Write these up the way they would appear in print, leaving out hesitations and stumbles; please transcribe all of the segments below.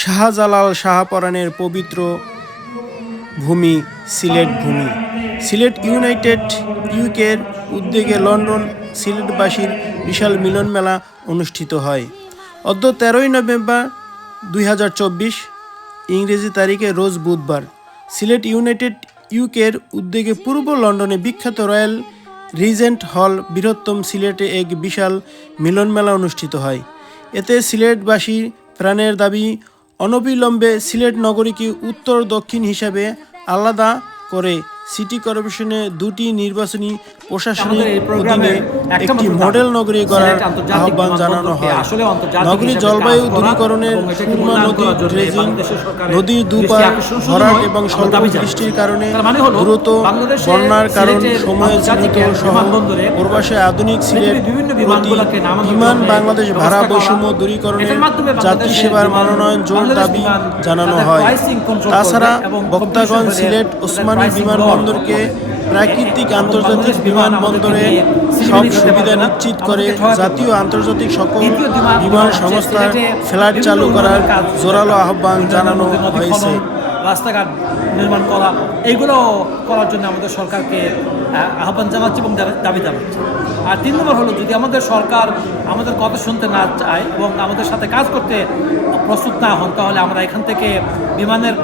শাহজালাল শাহপরাণের পবিত্র ভূমি সিলেট ভূমি। সিলেট ইউনাইটেড ইউকের উদ্যোগে লন্ডন সিলেটবাসীর বিশাল মিলন মেলা অনুষ্ঠিত হয়। অদ্য 13ই নভেম্বর 2024 ইংরেজি তারিখে রোজ বুধবার সিলেট ইউনাইটেড ইউকের উদ্যোগে পূর্ব লন্ডনে বিখ্যাত রয়্যাল রিজেন্ট হল বৃহত্তম সিলেটে এক বিশাল মিলন মেলা অনুষ্ঠিত হয়। এতে সিলেটবাসীর প্রাণের দাবি অনবিলম্বে সিলেট নগরীকে উত্তর দক্ষিণ হিসাবে আলাদা করে সিটি কর্পোরেশনে দুটি নির্বাচনী প্রশাসনিক অধীনে একটি মডেল নগরী গড়ার আহ্বান জানানো হয়। নগরীর জলবায়ু দূরীকরণের সুরমা নদী ড্রেজিং, নদীর দুপার ভরাট এবং স্বল্প বৃষ্টির কারণে দ্রুত বন্যার কারণ সময়ে চিহ্নিত সহ প্রবাসে আধুনিক সিলেট বিমান বাংলাদেশ ভাড়া বৈষম্য দূরীকরণের যাত্রী সেবার মনোনয়ন জোর দাবি জানানো হয়। তাছাড়া বক্তাগণ সিলেট ওসমানী বিমানবন্দরকে প্রাকৃতিক আন্তর্জাতিক বিমানবন্দরে সব সুবিধা নিশ্চিত করে জাতীয় আন্তর্জাতিক সকল বিমান সংস্থার ফ্লাইট চালু করার জোরালো আহ্বান জানানো হয়েছে। রাস্তাঘাট নির্মাণ করা এইগুলো করার জন্য আমাদের সরকারকে আহ্বান জানাচ্ছি এবং দাবি জানাচ্ছি। আর 3 নম্বর হলো, যদি আমাদের সরকার আমাদের কথা শুনতে না চায় এবং আমাদের সাথে কাজ করতে প্রস্তুত না হন, তাহলে আমরা এখান থেকে বিমানের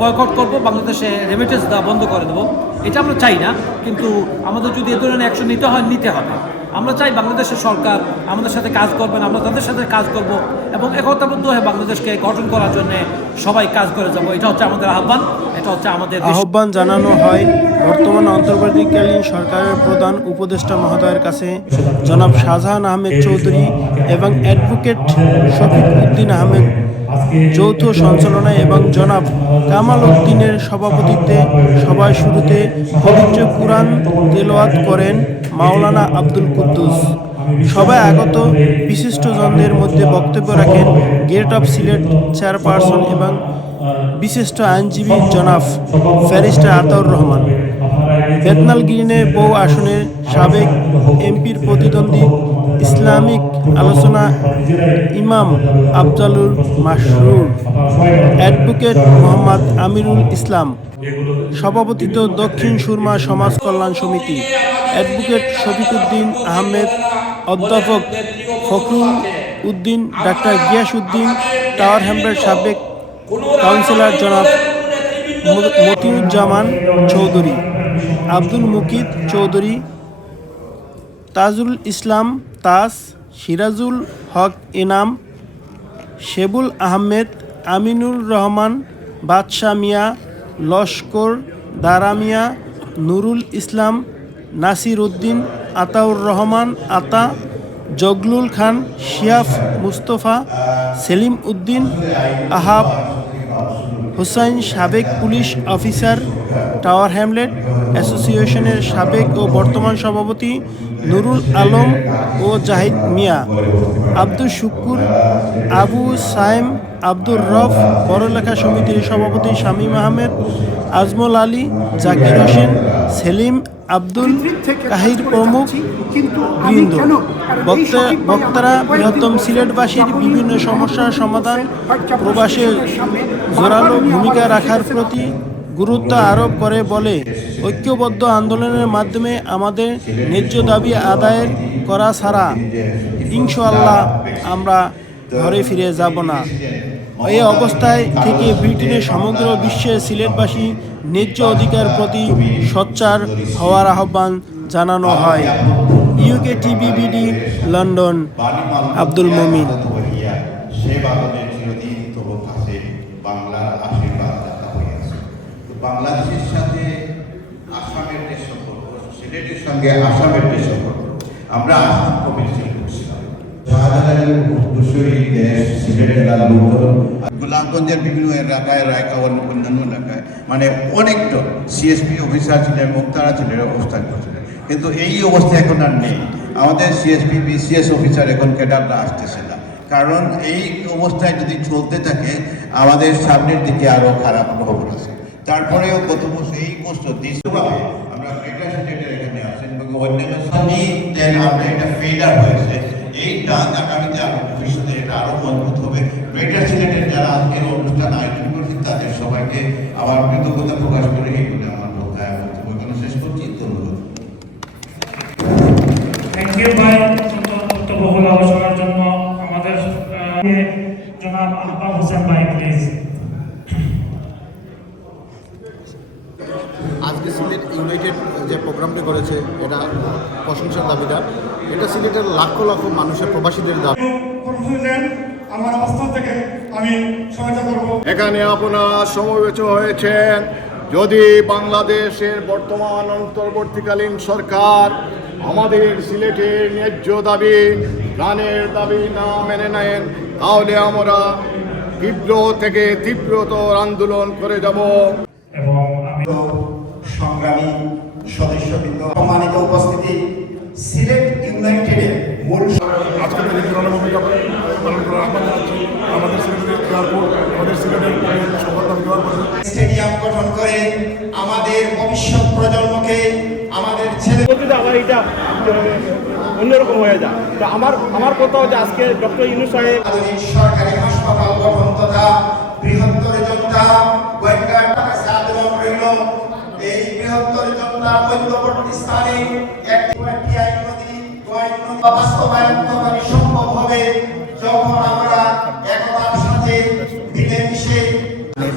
বয়কট করব, বাংলাদেশে রেমিটেন্স দেওয়া বন্ধ করে দেবো। এটা আমরা চাই না, কিন্তু আমাদের যদি এ ধরনের অ্যাকশন নিতে হয় নিতে হবে। আমরা চাই বাংলাদেশের সরকার আমাদের সাথে কাজ করবেন, আমরা তাদের সাথে কাজ করব এবং একতাবদ্ধ হয়ে বাংলাদেশকে গঠন করার জন্য সবাই কাজ করে যাব। এটা হচ্ছে আমাদের আহ্বান, এটা হচ্ছে আমাদের আহ্বান জানানো হয় বর্তমান অন্তর্বর্তীকালীন সরকারের প্রধান উপদেষ্টা মহোদয়ের কাছে জনাব শাহজাহান আহমেদ চৌধুরী এবং অ্যাডভোকেট শফিক উদ্দিন আহমেদ যৌথ সঞ্চালনায় এবং জনাব কামাল উদ্দিনের সভাপতিত্বে সভায় শুরুতে পবিত্র কুরআন তেলাওয়াত করেন মাওলানা আব্দুল কুদ্দুস। সভায় আগত বিশিষ্টজনদের মধ্যে বক্তব্য রাখেন গেট অফ সিলেট চেয়ারপারসন এবং বিশিষ্ট আইনজীবী জনাব ব্যারিস্টার আতাউর রহমান। বেতনাল গ্রিনের বউ আসনের সাবেক এমপির প্রতিদ্বন্দ্বী ইসলামিক আলোচনা ইমাম আফজালুল মাসরুর, অ্যাডভোকেট মোহাম্মদ আমিরুল ইসলাম। সভাপতিত্ব দক্ষিণ সুরমা সমাজ কল্যাণ সমিতি, অ্যাডভোকেট শফিকুদ্দিন আহমেদ, অধ্যাপক ফখরুল উদ্দিন, ডাক্তার গিয়াস উদ্দিন, টাওয়ার হ্যামলের সাবেক কাউন্সিলর জনাব মতিউজ্জামান চৌধুরী, আব্দুল মুকিত চৌধুরী, তাজুল ইসলাম তাজ, সিরাজুল হক এনাম, শেবুল আহমেদ, আমিনুর রহমান, বাদশাহ মিয়া, লস্কর দারামিয়া, নুরুল ইসলাম, নাসির উদ্দিন, আতাউর রহমান আতা, জগলুল খান, শিয়াফ মুস্তফা, সেলিম উদ্দিন, আহাব হুসাইন, সাবেক পুলিশ অফিসার, টাওয়ার হ্যামলেট অ্যাসোসিয়েশনের সাবেক ও বর্তমান সভাপতি নুরুল আলম ও জাহিদ মিয়া, আব্দুল শুকুর, আবু সায়েম, আব্দুর রফ, পড়ালেখা সমিতির সভাপতি শামীম আহমেদ, আজমল আলী, জাকির হোসেন, সেলিম, আব্দুল কাহির প্রমুখ বৃন্দ। বক্তারা বৃহত্তম সিলেটবাসীর বিভিন্ন সমস্যার সমাধান প্রবাসে জোরালো ভূমিকা রাখার প্রতি গুরুত্ব আরোপ করে বলে, ঐক্যবদ্ধ আন্দোলনের মাধ্যমে আমাদের ন্যায্য দাবি আদায়ের করা ছাড়া ইনশাআল্লাহ আমরা ঘরে ফিরে যাব না। এই অবস্থায় থেকে ব্রিটেনের সমগ্র বিশ্বে সিলেটবাসী ন্যায্য অধিকার প্রতি সোচ্চার হওয়ার আহ্বান জানানো হয়। UK টিভিবিডি, London. আব্দুল মমিন। বাংলাদেশের সাথে আসামের যে সম্পর্ক, সিলেটের সঙ্গে আসামের যে সম্পর্ক, আমরা আসাম কমিশন করছিলাম। শাহজালালের উদ্দেশ্যই দেশ সিলেট জেলার লোকজন গোলাপগঞ্জের বিভিন্ন এলাকায়, রায়কাওয়ার অন্যান্য এলাকায় মানে অনেকটা সিএসপি অফিসার ছিলেন এবং তারা ছিলেন অবস্থান করছিলেন, কিন্তু এই অবস্থা এখন আর নেই। আমাদের সিএসপি বিসিএস অফিসার এখন ক্যাডাররা আসতেছে না, কারণ এই অবস্থায় যদি চলতে থাকে আমাদের সামনের দিকে আরও খারাপ খবর আছে। তারপরেও গত বছর এই বছর দৃশ্যভাবে আমরা গ্রেটার সিলেটের এখানে আসেন অন্যান্য আমরা এটা ফেইলার হয়েছে। এই ডাক আগামীতে আরো ভবিষ্যতে এটা আরো মজবুত হবে। গ্রেটার সিলেটের যারা আজকের আমার কৃতজ্ঞতা প্রকাশ করে এই বলে আমার বক্তব্য এখানে শেষ করছি। ধন্যবাদ। থ্যাংক ইউ ভাই বহুল আলোচনার জন্য। আমাদের জনাব আহবাব হোসেন ভাই প্লিজ। আজকে সিলেট ইউনাইটেড যে প্রোগ্রামটি করেছে এটা প্রশংসার দাবিদার। এটা সিলেটের লক্ষ লক্ষ মানুষের প্রবাসীদের দাবি। আমার অবস্থান থেকে আমি সহায়তা করব। এখানে আপনারা সমবেত হয়েছেন যদি বাংলাদেশের বর্তমান অন্তর্বর্তীকালীন সরকার আমাদের সিলেটের ন্যায্য দাবি, প্রাণের দাবি না মেনে নেন, তাহলে আমরা তীব্র থেকে তীব্রতর আন্দোলন করে যাব। এবং আমি সংগ্রামী সদস্যবৃন্দ, সম্মানিত উপস্থিতি, সিলেট ইউনাইটেডের মূল আজকে থেকে জোরালো ভূমিকা পালন করার আহ্বান জানাচ্ছি। আমাদের সিলেটের এয়ারপোর্ট, আমাদের সিলেটের সংবাদ দেওয়ার পরে স্টেডিয়াম গঠন করে আমাদের ভবিষ্যৎ প্রজন্মকে, আমাদের ছেলে আবার এটা অন্যরকম হয়ে যায়। তো আমার কথা হচ্ছে আজকে ডক্টর ইউনূস সাহেব আধুনিক সরকারি হাসপাতাল গঠন তথা বৃহত্তর জনতা গোয়েন্দার কাছে আবেদন রইল। এই বৃহত্তর জনতা মধ্যবর্তী স্থানে একটি আইন নদী বাস্তবায়ন তখনই সম্ভব হবে যখন আমরা একতার সাথে মিলেমিশে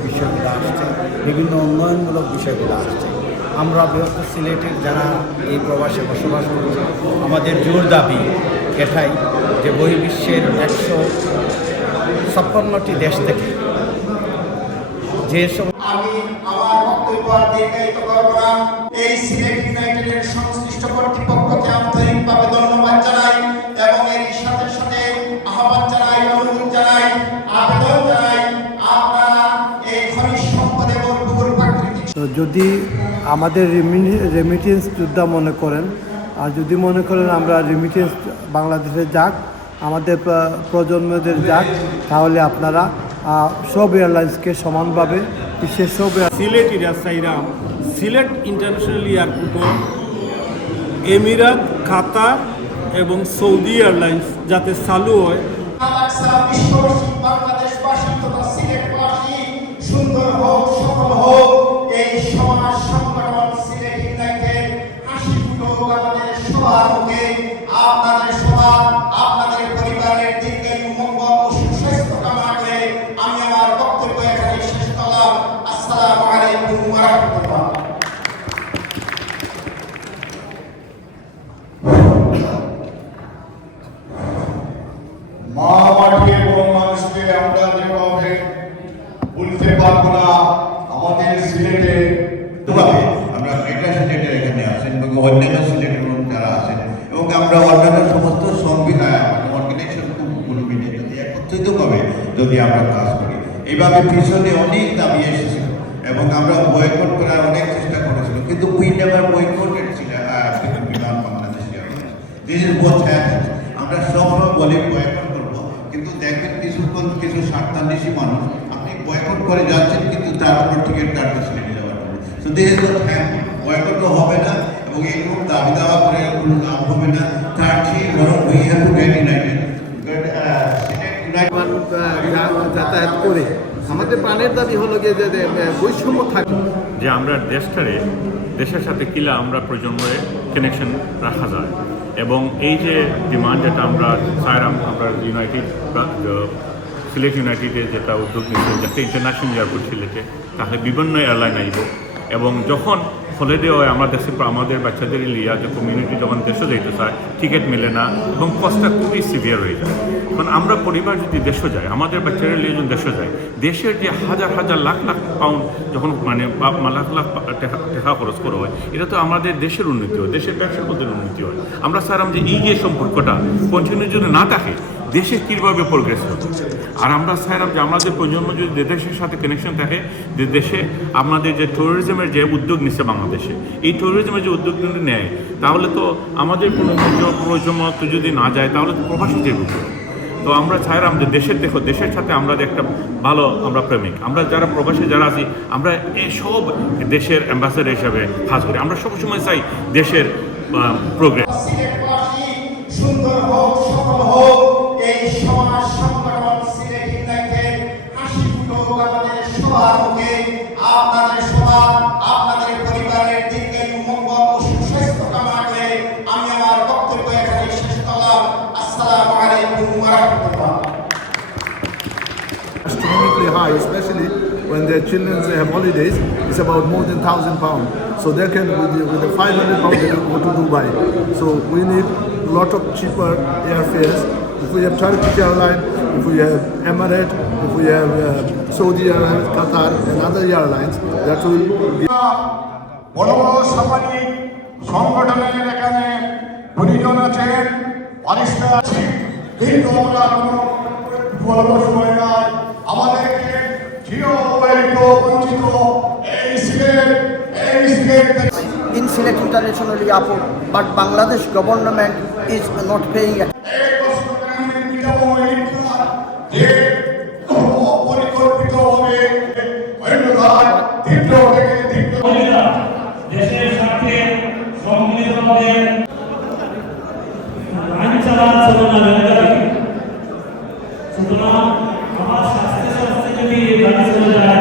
বিষয়গুলো আসছে, বিভিন্ন উন্নয়নমূলক বিষয়গুলো আসছে। আমরা বৃহত্তর সিলেটের যারা এই প্রবাসে বসবাস করছি, আমাদের জোর দাবি এটাই যে বহির্বিশ্বের 156টি দেশ থেকে যেসব আমি আমার বক্তব্য আর দীর্ঘায়িত করব না। এই সিলেট ইউনাইটেডের সংশ্লিষ্ট কর্তৃপক্ষকে আন্তরিকভাবে ধন্যবাদ জানাই এবং এর সাথে সাথে আহ্বান জানাই, অনুরোধ জানাই, আবেদন জানাই, আপনারা এই খনিজ সম্পদে ভরপুর প্রাকৃতিক যদি আমাদের রেমিটেন্স যোদ্ধা মনে করেন, আর যদি মনে করেন আমরা রেমিটেন্স বাংলাদেশে যাক, আমাদের প্রজন্মদের যাক, তাহলে আপনারা সব এয়ারলাইন্সকে সমানভাবে বিশ্বের সব সিলেটি রাজশাহীরাম সিলেট ইন্টারন্যাশনাল এয়ারপোর্টও এমিরাত, কাতার এবং সৌদি এয়ারলাইন্স যাতে চালু হয়। বাংলাদেশবাসী তথা সিলেটবাসী সুন্দর হোক, সফল হোক। এই সমাজ সংগঠন সিলেট ইউনাইটেড হাসি ফুটুক আমাদের সবার মুখে। আপনাদের সবার, আপনাদের পরিবারের দীর্ঘায়ু, মঙ্গল ও সুস্বাস্থ্য কামনা করে আমি আমার বক্তব্য এখানে শেষ করলাম। আসসালামু আলাইকুম ওয়া রাহমাতুল্লাহ। মা মাটি এবং মানুষকে আমরা যেভাবে ভুলতে পারবো না, আমাদের সিলেটে তবে আমরা গ্রেটার সিলেটের এখানে আছেন এবং অন্যান্য সিলেটের মধ্যে যারা আছেন এবং আমরা অন্যান্য সমস্ত সংবিধান অর্গানাইজেশনগুলো মিলে যদি একত্রিতভাবে যদি আমরা কাজ করি, এইভাবে পিছনে অনেক দাবি এসেছিল এবং আমরা বয়কট করার অনেক চেষ্টা করেছিল, কিন্তু উই নেভার বয়কটেড বিমান Bangladesh airlines. This is what happens. আমরা সবসময় বলি বয়কট করবো, কিন্তু দেখবেন কিছুক্ষণ কিছু স্বার্থান্বেষী মানুষ আপনি বয়কট করে যাচ্ছেন, কিন্তু তারপর টিকিট কাটতে ছেড়ে যাওয়ার জন্য। So this is what happen. বয়কটও হবে না এবং এইরকম দাবি দাওয়া করে কোনো লাভ হবে না। তার ঠিক বরং we have to get United. যাতায়াত করে আমাদের প্রাণের দাবি হলো গিয়ে যে বৈষম্য থাকে, যে আমরা দেশটারে দেশের সাথে কিলা আমরা প্রজন্মের কানেকশন রাখা যায়। এবং এই যে ডিমান্ড যেটা আমরা সায়রাম আমরা ইউনাইটেড সিলেট ইউনাইটেডে যেটা উদ্যোগ নিচ্ছে, যাতে ইন্টারন্যাশনাল এয়ারপোর্ট সিলেটে, তাহলে বিভিন্ন এয়ারলাইন আইব এবং যখন হলিডে হয় আমরা দেশে আমাদের বাচ্চাদের লিয়া যে কমিউনিটি যখন দেশে যেতে চায় টিকিট মেলে না এবং কষ্টটা খুবই সিভিয়ার হয়ে যায়। কারণ আমরা পরিবার যদি দেশে যায়, আমাদের বাচ্চারা লিয়ে যখন দেশে যায়, দেশের যে হাজার হাজার লাখ লাখ পাউন্ড যখন মানে লাখ লাখ টাকা খরচ করা হয়, এটা তো আমাদের দেশের উন্নতি হয়, দেশের ব্যবসার মধ্যে উন্নতি হয়। আমরা চাইলাম যে এই যে সম্পর্কটা কন্টিনিউ যদি না থাকে, দেশে কীভাবে প্রোগ্রেস হবে। আর আমরা চাইলাম যে আমাদের প্রজন্ম যদি দেশের সাথে কানেকশন থাকে, যে দেশে আমাদের যে ট্যুরিজমের যে উদ্যোগ নিচ্ছে বাংলাদেশে, এই ট্যুরিজমের যে উদ্যোগ যদি নেয়, তাহলে তো আমাদের কোনো প্রজন্ম তো যদি না যায়, তাহলে তো প্রবাসীদের উদ্যোগ। তো আমরা চাইলাম যে দেশের সাথে আমরা যে একটা ভালো আমরা প্রেমিক, আমরা যারা প্রবাসী যারা আছি, আমরা এই সব দেশের অ্যাম্বাসেডর হিসাবে কাজ করি। আমরা সবসময় চাই দেশের প্রোগ্রেস। সুন্দর হোক, সফল হোক। এই সমাজ সংগঠন সিলেট ইউনাইটেড হাসি ফুটুক আমাদের সবার মুখে আপনাদের সবার আপনাদের পরিবারের দীর্ঘায়ু মঙ্গল ও সুস্বাস্থ্য কামনা করে আমি আমার বক্তব্য এখানে শেষ করলাম। আসসালামু আলাইকুম ওয়া রাহমাতুল্লাহ। Astronomically high, especially when their children have holidays. It's about more than £1,000. So they can, with the £500, they can go to Dubai. So we need a lot of cheaper airfares. If we have Turkish Airlines, if we have Emirates, if we have Saudi Airlines, Qatar, and other airlines, that will give বড় বড় সামাজিক সংগঠনের এখানে গুণীজন আছেন, barrister আছে, কিন্তু আমরা কোনো সময় নাই আমাদেরকে চির অবহেলিত বঞ্চিত এই Sylhet In Sylhet International Airport, but Bangladesh government is not paying it. এই বস্তুগ্রামের নিরাময় যে পরিকল্পিতভাবে অন্যথায় তীব্র থেকে তীব্র দেশের স্বার্থে সম্মিলিতভাবে আইন চালানো সুতরাং আমার স্বাস্থ্য যদি গাড়ি চলে যায়